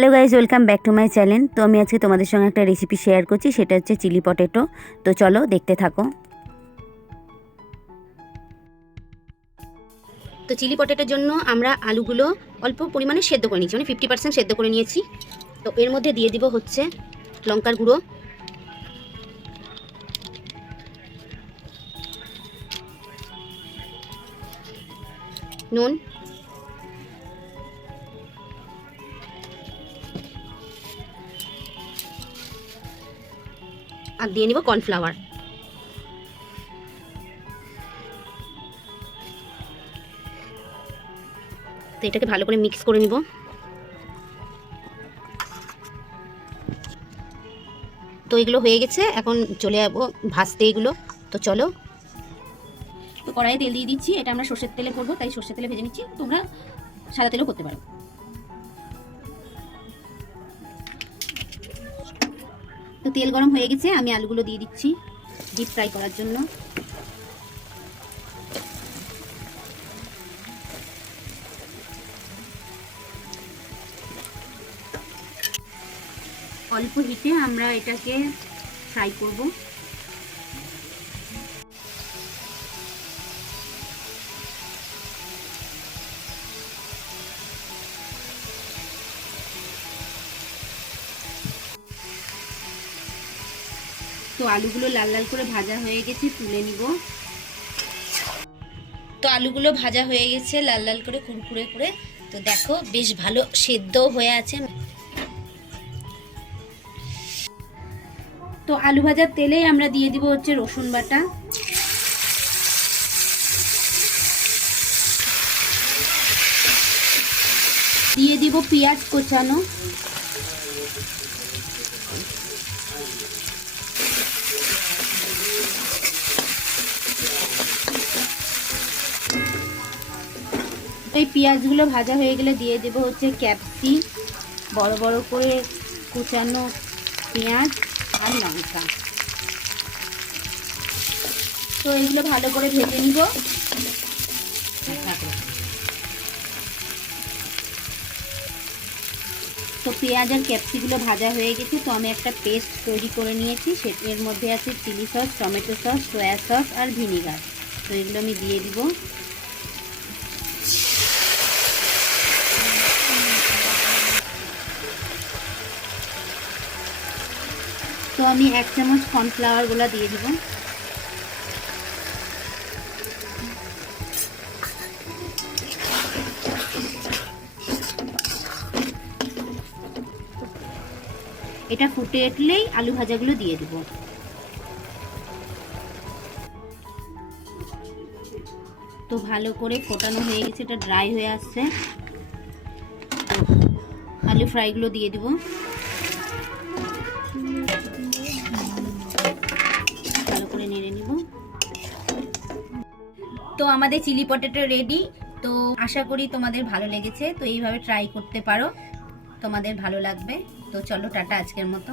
Hello guys, welcome back to my channel. তো আমি আজকে তোমাদের সঙ্গে একটা রেসিপি শেয়ার করছি, সেটা হচ্ছে চিলি পটেটো। তো চলো দেখতে থাকো। তো চিলি পটেটোর জন্য আমরা আলুগুলো অল্প পরিমাণে সেদ্ধ করে নিয়েছি, মানে 50% সেদ্ধ করে নিয়েছি। তো এর মধ্যে দিয়ে দিব হচ্ছে লঙ্কার গুঁড়ো, নুন, আর দিয়ে নিব কর্নফ্লাওয়ার। তো এটাকে ভালো করে মিক্স করে নিব। তো এগুলো হয়ে গেছে, এখন চলে যাবো ভাজতে এগুলো। তো চলো। তো কড়াইয়ে তেল দিয়ে দিচ্ছি, এটা আমরা সর্ষের তেলে করবো, তাই সর্ষের তেলে ভেজে নিচ্ছি। তোমরা সাদা তেলেও করতে পারো। তো তেল গরম হয়ে গেছে, আমি আলুগুলো দিয়ে দিচ্ছি ডিপ ফ্রাই করার জন্য। অল্প হিটে আমরা এটাকে ফ্রাই করব। তো আলুগুলো লাল লাল করে ভাজা হয়ে গেছে, তুলে নিব। তো আলুগুলো ভাজা হয়ে গেছে লাল লাল করে, কুরকুরে করে। তো দেখো বেশ ভালো সেদ্ধ হয়ে আছে। তো আলু ভাজার তেলেই আমরা দিয়ে দিব হচ্ছে রসুন বাটা, দিয়ে দিব পেঁয়াজ কোচানো, এই পেঁয়াজগুলো ভাজা হয়ে গেলে দিয়ে দেব হচ্ছে ক্যাপসি, বড় বড় করে কুচানো পেঁয়াজ আর লঙ্কা। তো এগুলো ভালো করে ভেজে নিব। তো পেঁয়াজ আর ক্যাপসিগুলো ভাজা হয়ে গেছে। তো আমি একটা পেস্ট তৈরি করে নিয়েছি, সেটার মধ্যে আছে chilli sauce, tomato sauce, soya sauce আর ভিনিগার। তো এগুলো আমি দিয়ে দিব। তো আমি 1 চামচ কর্নফ্লাওয়ার গুলা দিয়ে দিব। এটা ফুটে উঠলেই আলু ভাজাগুলো দিয়ে দিব। তো ভালো করে ফোটানো হয়ে গেছে, এটা ড্রাই হয়ে আসছে। আলু ফ্রাইগুলো দিয়ে দিব। ভালো করে নেড়ে নিব। তো আমাদের চিলি পটেটো রেডি। তো আশা করি তোমাদের ভালো লেগেছে। তো এইভাবে ট্রাই করতে পারো, তোমাদের ভালো লাগবে। তো চলো টাটা আজকের মতো।